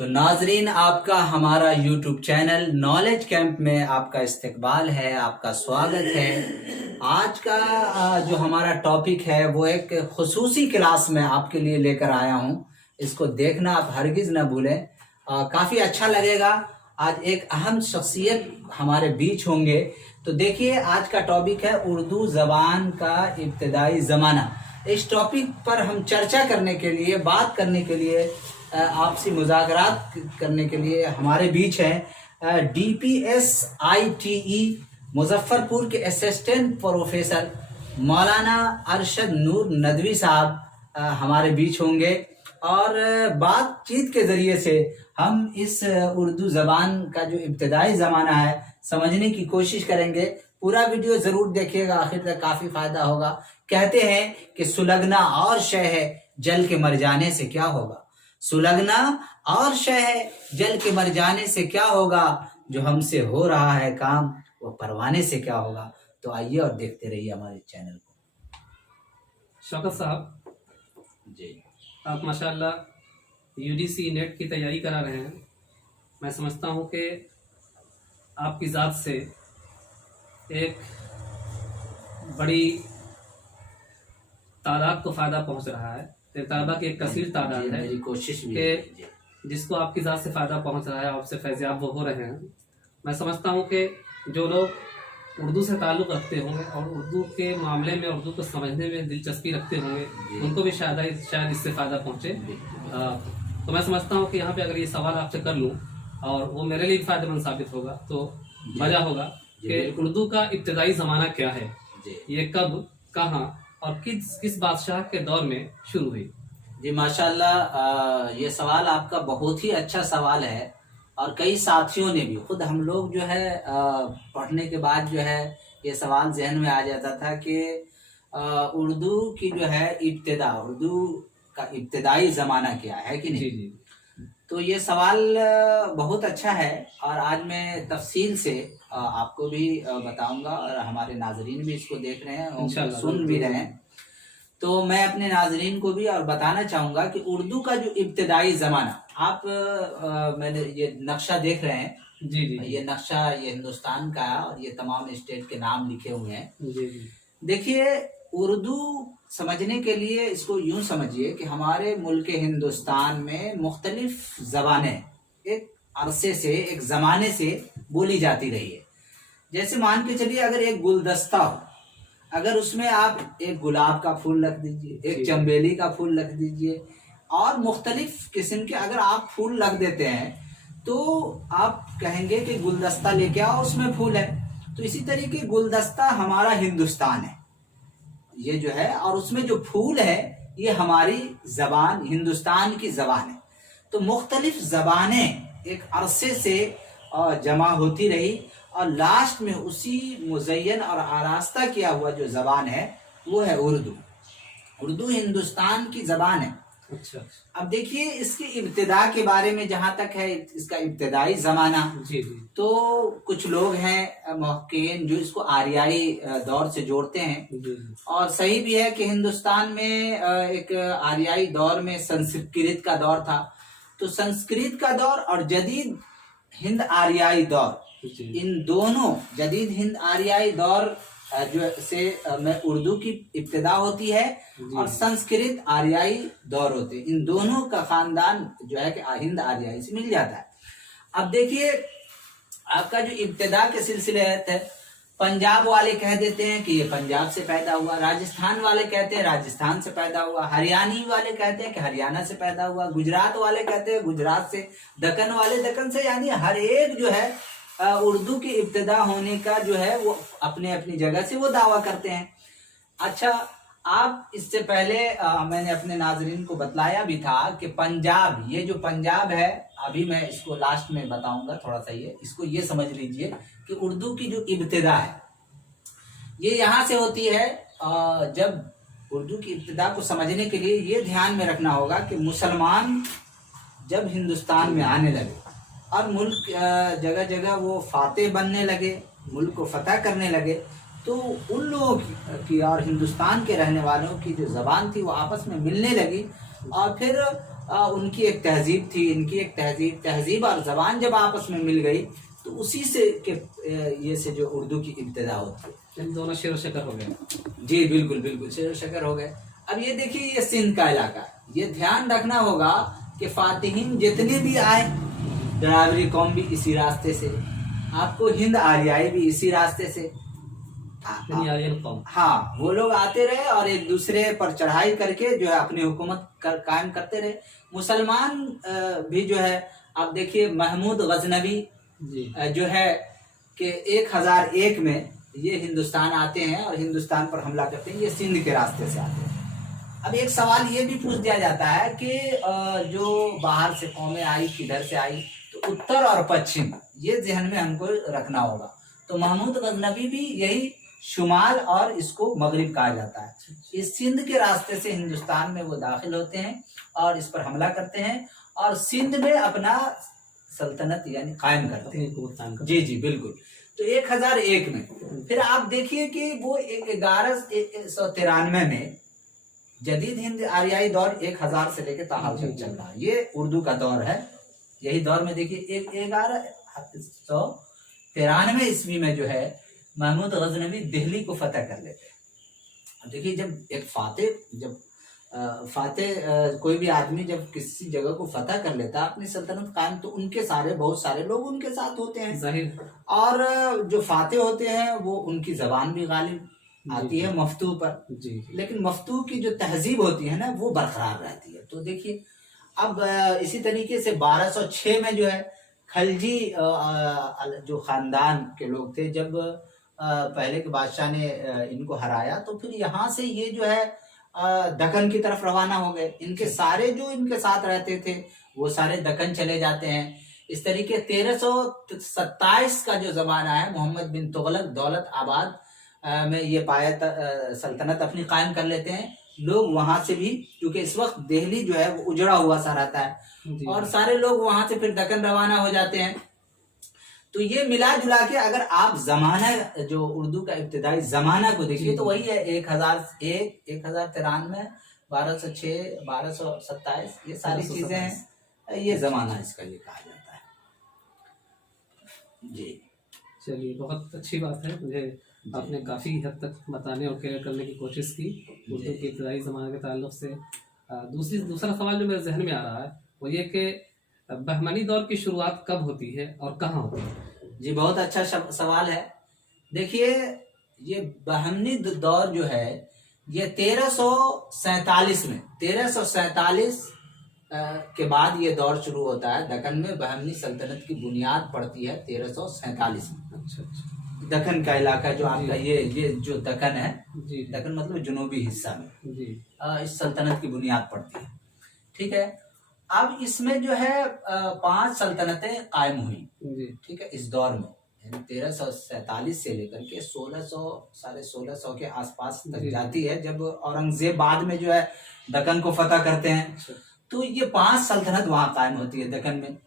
तो नाजरीन, आपका हमारा YouTube चैनल नॉलेज कैंप में आपका इस्तकबाल है, आपका स्वागत है। आज का जो हमारा टॉपिक है वो एक खुसूसी क्लास में आपके लिए लेकर आया हूं। इसको देखना आप हरगिज़ ना भूलें, काफ़ी अच्छा लगेगा। आज एक अहम शख्सियत हमारे बीच होंगे। तो देखिए, आज का टॉपिक है उर्दू ज़बान का इब्तदाई ज़माना। इस टॉपिक पर हम चर्चा करने के लिए, बात करने के लिए, आपसी मुज़ाकरात करने के लिए हमारे बीच हैं DPSITE मुजफ्फरपुर के असिस्टेंट प्रोफेसर मौलाना अरशद नूर नदवी साहब हमारे बीच होंगे और बातचीत के ज़रिए से हम इस उर्दू ज़बान का जो इब्तदाई ज़माना है समझने की कोशिश करेंगे। पूरा वीडियो ज़रूर देखिएगा, आखिर तक काफ़ी फ़ायदा होगा। कहते हैं कि सुलगना और शय है, जल के मर जाने से क्या होगा। सुलगना और शय है, जल के मर जाने से क्या होगा। जो हमसे हो रहा है काम, वो परवाने से क्या होगा। तो आइए और देखते रहिए हमारे चैनल को। शौकत साहब जी, आप माशाल्लाह UGC नेट की तैयारी करा रहे हैं। मैं समझता हूं कि आपकी ज़ात से एक बड़ी तादाद को फ़ायदा पहुंच रहा है। तलबा की एक कसीर तादाद है, मेरी कोशिश भी कि जिसको आपकी ज़ात से फ़ायदा पहुंच रहा है, आपसे फैज़याब वो हो रहे हैं। मैं समझता हूं कि जो लोग उर्दू से ताल्लुक़ रखते होंगे और उर्दू के मामले में, उर्दू को समझने में दिलचस्पी रखते होंगे, उनको भी शायद इससे फ़ायदा पहुंचे। तो मैं समझता हूं कि यहाँ पे अगर ये सवाल आपसे कर लूँ और वो मेरे लिए फ़ायदेमंद साबित होगा तो मज़ा होगा कि उर्दू का इब्तदाई ज़माना क्या है, ये कब, कहाँ और किस बादशाह के दौर में शुरू हुई। जी माशाल्लाह, ये सवाल आपका बहुत ही अच्छा सवाल है और कई साथियों ने भी, खुद हम लोग जो है पढ़ने के बाद जो है ये सवाल जहन में आ जाता था कि उर्दू की जो है इब्तिदा, उर्दू का इब्तिदाई ज़माना क्या है कि नहीं। जी। तो ये सवाल बहुत अच्छा है और आज मैं तफसील से आपको भी बताऊंगा और हमारे नाजरीन भी इसको देख रहे हैं, सुन भी रहे हैं। तो मैं अपने नाजरीन को भी और बताना चाहूँगा कि उर्दू का जो इब्तदाई ज़माना, आप मैंने ये नक्शा देख रहे हैं। जी। ये नक्शा ये हिंदुस्तान का है और ये तमाम स्टेट के नाम लिखे हुए हैं। जी। देखिए, उर्दू समझने के लिए इसको यूं समझिए कि हमारे मुल्क हिंदुस्तान में मुख्तलिफ ज़बानें एक अरसे से, एक ज़माने से बोली जाती रही है। जैसे मान के चलिए, अगर एक गुलदस्ता हो, अगर उसमें आप एक गुलाब का फूल रख दीजिए, एक चंबेली का फूल रख दीजिए और मुख्तलिफ किस्म के अगर आप फूल रख देते हैं तो आप कहेंगे कि गुलदस्ता लेके आओ, उसमें फूल है। तो इसी तरीके गुलदस्ता हमारा हिंदुस्तान है ये जो है, और उसमें जो फूल है ये हमारी ज़बान, हिंदुस्तान की ज़बान है। तो मुख्तलिफ ज़बानें एक अरसे से जमा होती रही और लास्ट में उसी मुज़य्यन और आरास्ता किया हुआ जो ज़बान है वो है उर्दू। उर्दू हिंदुस्तान की ज़बान है। अच्छा। अब देखिए, इसकी इब्तिदा के बारे में जहाँ तक है, इसका इब्तिदाई ज़माना, जी। तो कुछ लोग हैं मुहक्किकीन जो इसको आर्याई दौर से जोड़ते हैं। जी। और सही भी है कि हिंदुस्तान में एक आर्याई दौर में संस्कृत का दौर था। तो संस्कृत का दौर और जदीद हिंद आर्याई दौर, इन दोनों जदीद हिंद आर्याई दौर जो से में उर्दू की इब्तिदा होती है और संस्कृत आर्याई दौर होते हैं। इन दोनों का खानदान जो है कि हिंद आर्याई से मिल जाता है। अब देखिए, आपका जो इब्तिदा के सिलसिले है, पंजाब वाले कह देते हैं कि ये पंजाब से पैदा हुआ, राजस्थान वाले कहते हैं राजस्थान से पैदा हुआ, हरियाणी वाले कहते हैं कि हरियाणा से पैदा हुआ, गुजरात वाले कहते हैं गुजरात से, दक्कन वाले दक्कन से। यानी हर एक जो है उर्दू की इब्तिदा होने का जो है वो अपने अपनी जगह से वो दावा करते हैं। अच्छा, आप इससे पहले मैंने अपने नाजरीन को बतलाया भी था कि पंजाब, ये जो पंजाब है, अभी मैं इसको लास्ट में बताऊंगा थोड़ा सा, ये इसको ये समझ लीजिए कि उर्दू की जो इब्तिदा है ये यहाँ से होती है। जब उर्दू की इब्तिदा को समझने के लिए ये ध्यान में रखना होगा कि मुसलमान जब हिंदुस्तान में आने लगे और मुल्क जगह जगह वो फातेह बनने लगे, मुल्क को फतह करने लगे, तो उन लोगों की और हिंदुस्तान के रहने वालों की जो ज़बान थी वो आपस में मिलने लगी और फिर उनकी एक तहजीब थी, इनकी एक तहजीब और जबान जब आपस में मिल गई तो उसी से के ये से जो उर्दू की इब्तिदा होती है। इन दोनों शेर व शकर हो गए। जी बिल्कुल बिल्कुल, शेर व शकर हो गए। अब ये देखिए, ये सिंध का इलाका, ये ध्यान रखना होगा कि फातिहीन जितने भी आए, ड्राइवरी कौम भी इसी रास्ते से, आपको हिंद आर्याई भी इसी रास्ते से, आर्यन कौम, हाँ, वो लोग आते रहे और एक दूसरे पर चढ़ाई करके जो है अपनी हुकूमत कायम करते रहे। मुसलमान भी जो है, आप देखिए महमूद गजनवी जो है कि 1001 में ये हिंदुस्तान आते हैं और हिंदुस्तान पर हमला करते हैं। ये सिंध के रास्ते से आते हैं। अब एक सवाल ये भी पूछ दिया जाता है कि जो बाहर से कौमें आई, किधर से आई, तो उत्तर और पश्चिम, ये ज़हन में हमको रखना होगा। तो महमूद गजनवी भी यही शुमाल और इसको मगरिब कहा जाता है। इस सिंध के रास्ते से हिंदुस्तान में वो दाखिल होते हैं और इस पर हमला करते हैं और सिंध में अपना सल्तनत यानी कायम करते हैं। जी जी बिल्कुल। तो 1001 में फिर आप देखिए कि वो 1193 में जदीद हिंद आर्याई दौर 1000 से लेकर ताहाल तक चल रहा है। ये उर्दू का दौर है। यही दौर में देखिए 1193 ईस्वी में जो है महमूद गजनवी दिल्ली को फतह कर लेते हैं। देखिए, जब एक फातेह कोई भी आदमी जब किसी जगह को फतह कर लेता है, अपनी सल्तनत कायम, तो उनके बहुत सारे लोग उनके साथ होते हैं। और जो फातेह होते हैं वो उनकी जबान भी गालिब आती है मफ्तू पर, लेकिन मफ्तू की जो तहजीब होती है ना, वो बरकरार रहती है। तो देखिए, अब इसी तरीके से 1206 में जो है खलजी जो खानदान के लोग थे, जब पहले के बादशाह ने इनको हराया, तो फिर यहाँ से ये जो है दक्कन की तरफ रवाना हो गए। इनके सारे जो इनके साथ रहते थे वो सारे दक्कन चले जाते हैं। इस तरीके 1327 का जो जमाना है, मोहम्मद बिन तुगलक दौलत आबाद में ये पाया सल्तनत अपनी कायम कर लेते हैं। लोग वहां से भी, क्योंकि इस वक्त दिल्ली जो है वो उजड़ा हुआ सा रहता है, और सारे लोग वहां से फिर दक्कन रवाना हो जाते हैं। तो ये मिला जुला के अगर आप जमाना, जो उर्दू का इब्तिदाई जमाना को देखिए, तो वही है 1001, 1093, 1206, 1227, ये सारी चीजें हैं। ये जमाना इसका ये कहा जाता है। जी चलिए, बहुत अच्छी बात है। मुझे आपने काफ़ी हद तक बताने और क्लियर करने की कोशिश की उर्दू के इब्तिदाई ज़माने के ताल्लुक से। दूसरा सवाल जो मेरे जहन में आ रहा है वो ये कि बहमनी दौर की शुरुआत कब होती है और कहाँ होती है? जी, बहुत अच्छा सवाल है। देखिए, ये बहमनी दौर जो है ये 1347 में, 1347 के बाद ये दौर शुरू होता है। दक्कन में बहमनी सल्तनत की बुनियाद पड़ती है 1347 में। अच्छा। दक्कन का इलाका जो आपका ये जो दक्कन है, दक्कन मतलब जुनूबी हिस्सा में इस सल्तनत की बुनियाद पड़ती है। ठीक है। अब इसमें जो है 5 सल्तनतें कायम हुई। ठीक है, इस दौर में 1347 से लेकर के 1600, 1650 के आसपास तक जाती है, जब औरंगजेब बाद में जो है दक्कन को फतह करते हैं। तो ये 5 सल्तनत वहां कायम होती है दक्कन में।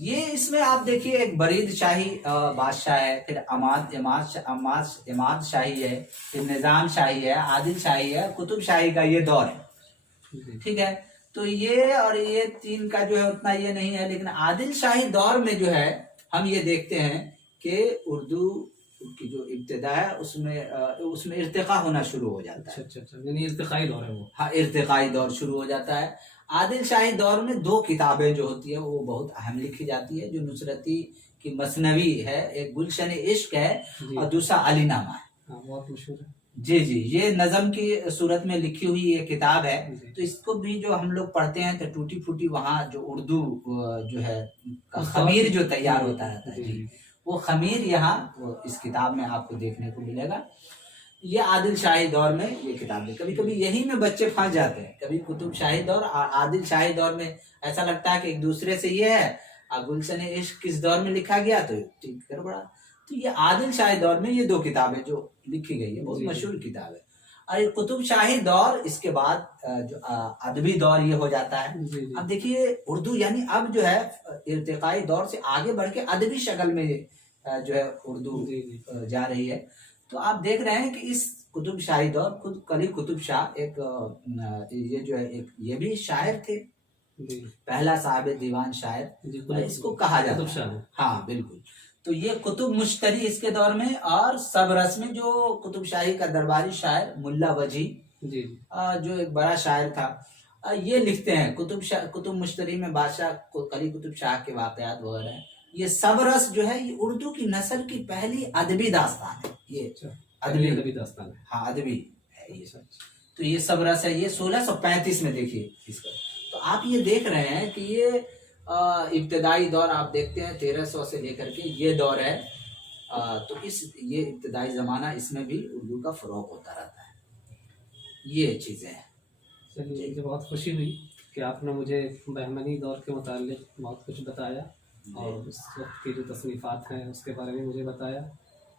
ये इसमें आप देखिए, एक बरीद शाही बादशाह है, फिर इमाद शाही है, फिर निजाम शाही है, आदिल शाही है, कुतुब शाही का ये दौर है। ठीक है। तो ये और ये 3 का जो है उतना ये नहीं है, लेकिन आदिल शाही दौर में जो है हम ये देखते हैं कि उर्दू की जो इब्तिदा है उसमें इर्तिका होना शुरू हो जाता है। अच्छा, यानी इर्तिकाई दौर है वो। हाँ, इर्तिकाई दौर शुरू हो जाता है। आदिल शाही दौर में 2 किताबें जो होती है वो बहुत अहम लिखी जाती है। जो नुसरती की मसनवी है, एक गुलशन इश्क है, और दूसरा अलीनामा है। बहुत मशहूर है। जी जी, ये नज़म की सूरत में लिखी हुई ये किताब है। तो इसको भी जो हम लोग पढ़ते हैं तो टूटी फूटी वहाँ जो उर्दू जो है खमीर जो तैयार होता है जी, वो खमीर यहाँ इस किताब में आपको देखने को मिलेगा। ये आदिल शाही दौर में ये किताबें, कभी कभी यही में बच्चे फंस जाते हैं। कभी कुतुब शाही दौर और आदिल शाही दौर में ऐसा लगता है कि एक दूसरे से ये है, गुलशन इश्क किस दौर में लिखा गया, तो ठीक गड़बड़ा। तो ये आदिल शाही दौर में ये 2 किताबें जो लिखी गई है, बहुत मशहूर किताब है। और ये कुतुब शाही दौर, इसके बाद जो अदबी दौर ये हो जाता है। अब देखिए, उर्दू यानी अब जो है इर्तिकाई दौर से आगे बढ़ के अदबी शक्ल में जो है उर्दू जा रही है। तो आप देख रहे हैं कि इस कुतुब शाही दौर, खुद कली कुतुब शाह एक ये जो है एक ये भी शायर थे, जी पहला साहिब दीवान शायर जी इसको कहा जाता कुतुब है। शाह है। हाँ बिल्कुल। तो ये कुतुब मुश्तरी इसके दौर में, और सबरस में जो कुतुब शाही का दरबारी शायर मुल्ला वजी, जी जो एक बड़ा शायर था, ये लिखते हैं कुतुब मुश्तरी में बादशाह कली कुतुब शाह के वाकयात वगैरह हैं। ये सबरस जो है ये उर्दू की नस्ल की पहली अदबी दास्तान है। ये अच्छा, अदबी अदबी दास्तान है। हाँ अदबी है ये। अच्छा, तो ये सबरस है, ये 1635 में देखिए इसका। तो आप ये देख रहे हैं कि ये इब्तदाई दौर आप देखते हैं 1300 से लेकर के ये दौर है। तो ये इब्तदाई ज़माना, इसमें भी उर्दू का फ़रोग़ होता रहता है। ये चीज़ें हैं। चलिए, मुझे बहुत खुशी हुई कि आपने मुझे बहमनी दौर के मुताल्लिक़ बहुत कुछ बताया और उस वक्त की जो तसनीफ़ात हैं उसके बारे में मुझे बताया,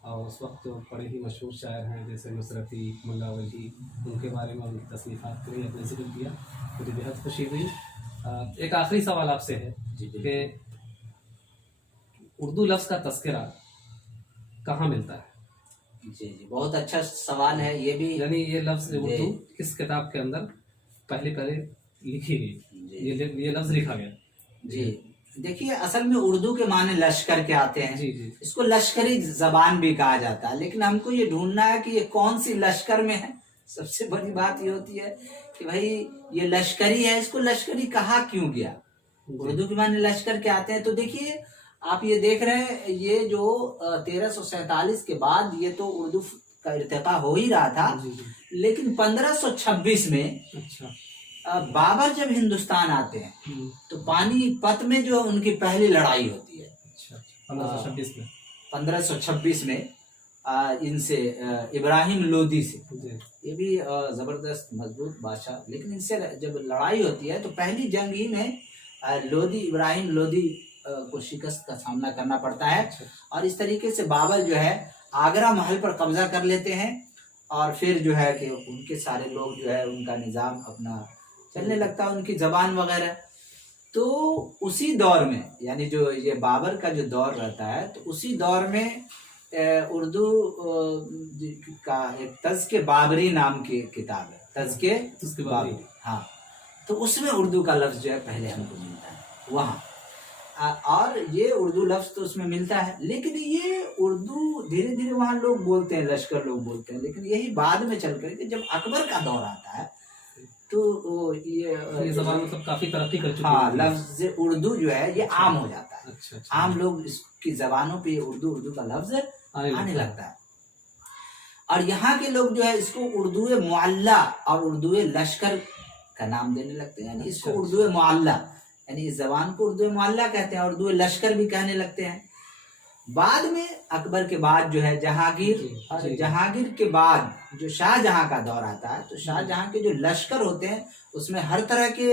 और उस वक्त जो बड़े ही मशहूर शायर हैं जैसे नुसरती, मुल्ला वजी, उनके बारे में उनकी तसनीफ़ात के लिए अपने ज़िक्र किया। मुझे बेहद खुशी हुई। एक आखिरी सवाल आपसे है कि उर्दू लफ्ज़ का तज़किरा कहाँ मिलता है? जी जी, बहुत अच्छा सवाल है ये भी। यानी ये लफ्ज़ उर्दू किस किताब के अंदर पहले लिखी गई, ये लफ्ज़ लिखा गया? जी देखिए, असल में उर्दू के माने लश्कर के आते हैं। जी जी। इसको लश्करी जबान भी कहा जाता है, लेकिन हमको ये ढूंढना है कि ये कौन सी लश्कर में है। सबसे बड़ी बात ये होती है कि भाई ये लश्करी है, इसको लश्करी कहा क्यों गया। उर्दू के माने लश्कर के आते हैं। तो देखिए, आप ये देख रहे हैं, ये जो 1347 के बाद ये तो उर्दू का इर्तिका हो ही रहा था, जी जी। लेकिन 1526 में अच्छा, बाबर जब हिंदुस्तान आते हैं तो पानीपत में जो उनकी पहली लड़ाई होती है। अच्छा, 1526 में। 1526 में इनसे इब्राहिम लोदी से, जी ये भी जबरदस्त मजबूत बादशाह, लेकिन इनसे जब लड़ाई होती है तो पहली जंग ही में इब्राहिम लोदी को शिकस्त का सामना करना पड़ता है। अच्छा। और इस तरीके से बाबर जो है आगरा महल पर कब्जा कर लेते हैं, और फिर जो है कि उनके सारे लोग जो है उनका निज़ाम अपना चलने लगता है, उनकी जबान वगैरह। तो उसी दौर में, यानी जो ये बाबर का जो दौर रहता है, तो उसी दौर में उर्दू का एक तज़्के बाबरी नाम की किताब है, तज़्के बाबरी। हाँ, तो उसमें उर्दू का लफ्ज़ जो है पहले हमको मिलता है वहाँ। और ये उर्दू लफ्ज़ तो उसमें मिलता है, लेकिन ये उर्दू धीरे धीरे वहाँ लोग बोलते हैं, लश्कर लोग बोलते हैं। लेकिन यही बाद में चल कर के जब अकबर का दौर आता है तो ये ज़बान मतलब काफ़ी तरक्की कर चुकी है। हाँ, लफ्ज़ उर्दू जो है ये आम हो जाता है। अच्छा, आम लोग इसकी जबानों पे उर्दू का लफ्ज़ आने लगता है। और यहाँ के लोग जो है इसको उर्दू मुअल्ला और उर्दू लश्कर का नाम देने लगते हैं। यानी इसको उर्दू मुअल्ला, यानी इस जबान को उर्दू मुअल्ला कहते हैं, उर्दू लश्कर भी कहने लगते हैं। बाद में अकबर के बाद जो है जहांगीर, और जहांगीर के बाद जो शाहजहां का दौर आता है, तो शाहजहां के जो लश्कर होते हैं उसमें हर तरह के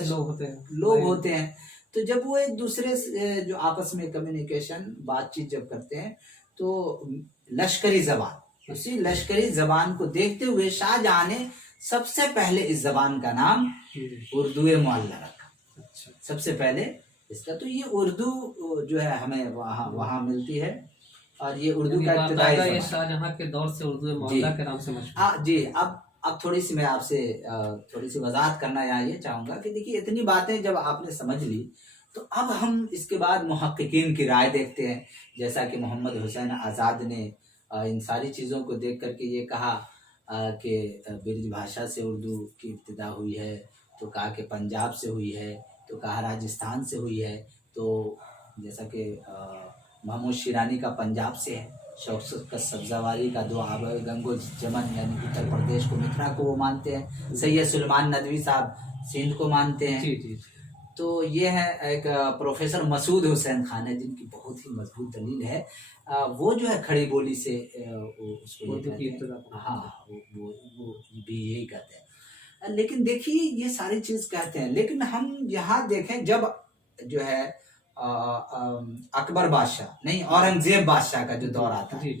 लोग होते हैं। तो जब वो एक दूसरे से जो आपस में कम्युनिकेशन बातचीत जब करते हैं, तो लश्करी जबान, उसी लश्करी जबान को देखते हुए शाहजहां ने सबसे पहले इस जबान का नाम उर्दू मुअल्ला रखा। अच्छा, सबसे पहले इसका। तो ये उर्दू जो है हमें वहाँ मिलती है, और ये उर्दू का इब्तिदाई ये शाहजहां के दौर से उर्दू मुअल्ला के नाम से मशहूर। जी। अब थोड़ी सी मैं आपसे थोड़ी सी वजाहत करना यहाँ ये चाहूँगा कि देखिए, इतनी बातें जब आपने समझ ली, तो अब हम इसके बाद मुहक्किकीन की राय देखते हैं। जैसा कि मोहम्मद हुसैन आज़ाद ने इन सारी चीज़ों को देख करके ये कहा कि ब्रिज भाषा से उर्दू की इब्तिदा हुई है, तो कहा कि पंजाब से हुई है, तो कहा राजस्थान से हुई है। तो जैसा कि महमूद शिरानी का पंजाब से है, शौकत का सब्जावारी का दो आब गंगो जमन यानी उत्तर प्रदेश को, मिथिला को वो मानते हैं। सैयद सुलेमान नदवी साहब सिंध को मानते हैं। जी जी। तो ये है एक प्रोफेसर मसूद हुसैन खान है, जिनकी बहुत ही मजबूत दलील है। वो जो है खड़ी बोली से उसको हाँ, वो भी यही कहते हैं। लेकिन देखिए, ये सारी चीज कहते हैं, लेकिन हम यहाँ देखें, जब जो है अकबर बादशाह नहीं, औरंगजेब बादशाह का जो दौर आता है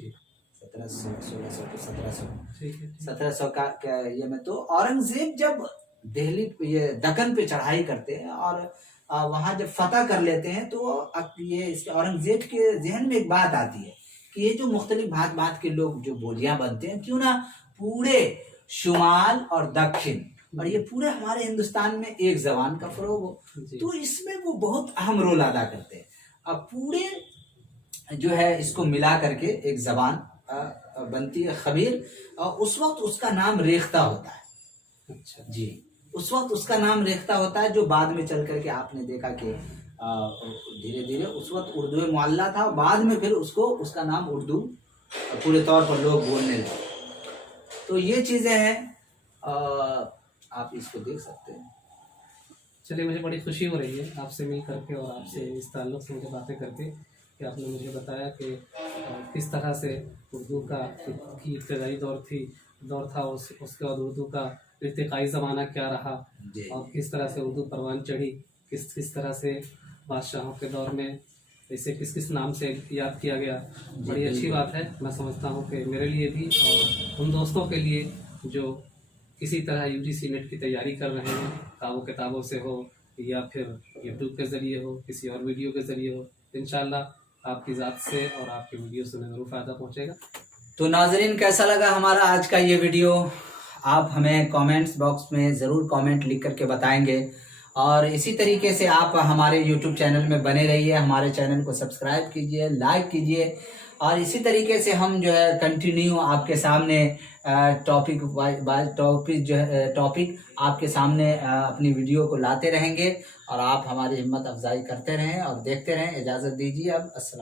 1700 का ये में, तो औरंगजेब जब दिल्ली ये दक्कन पे चढ़ाई करते हैं और वहां जब फतह कर लेते हैं, तो ये इसके औरंगजेब के जहन में एक बात आती है कि ये जो मुख्तलिफ भांत के लोग जो बोलियां बनते हैं, क्यों ना पूरे शुमाल और दक्षिण और ये पूरे हमारे हिंदुस्तान में एक जबान का फरोग हो, जी। तो इसमें वो बहुत अहम रोल अदा करते हैं। अब पूरे जो है इसको मिला करके एक जबान बनती है खबीर, और उस वक्त उसका नाम रेख्ता होता है। अच्छा जी, उस वक्त उसका नाम रेख्ता होता है, जो बाद में चल करके आपने देखा कि धीरे धीरे उस वक्त उर्दू मुअल्ला था, बाद में फिर उसको उसका नाम उर्दू पूरे तौर पर लोग बोलने लगे। तो ये चीजें हैं, आप इसको देख सकते हैं। चलिए, मुझे बड़ी खुशी हो रही है आपसे मिल करके और आपसे इस ताल्लुक से मुझे बातें करके, कि आपने मुझे बताया कि किस तरह से उर्दू का की इब्तदाई दौर था, उसके बाद उर्दू का इर्तिकाई ज़माना क्या रहा, जी। और किस तरह से उर्दू परवान चढ़ी, किस तरह से बादशाहों के दौर में इसे किस नाम से याद किया गया। बड़ी अच्छी बात है। मैं समझता हूँ कि मेरे लिए भी और उन दोस्तों के लिए जो किसी तरह UGC नेट की तैयारी कर रहे हैं, किताबों से हो या फिर यूट्यूब के ज़रिए हो, किसी और वीडियो के ज़रिए हो, इंशाल्लाह आपकी ज़ात से और आपकी वीडियो से ज़रूर फ़ायदा पहुँचेगा। तो नाजरीन, कैसा लगा हमारा आज का ये वीडियो? आप हमें कमेंट्स बॉक्स में ज़रूर कमेंट लिख करके बताएंगे, और इसी तरीके से आप हमारे YouTube चैनल में बने रहिए। हमारे चैनल को सब्सक्राइब कीजिए, लाइक कीजिए, और इसी तरीके से हम जो है कंटिन्यू आपके सामने टॉपिक बाय टॉपिक जो है टॉपिक आपके सामने अपनी वीडियो को लाते रहेंगे, और आप हमारी हिम्मत अफजाई करते रहें और देखते रहें। इजाज़त दीजिए अब। अस्सलाम।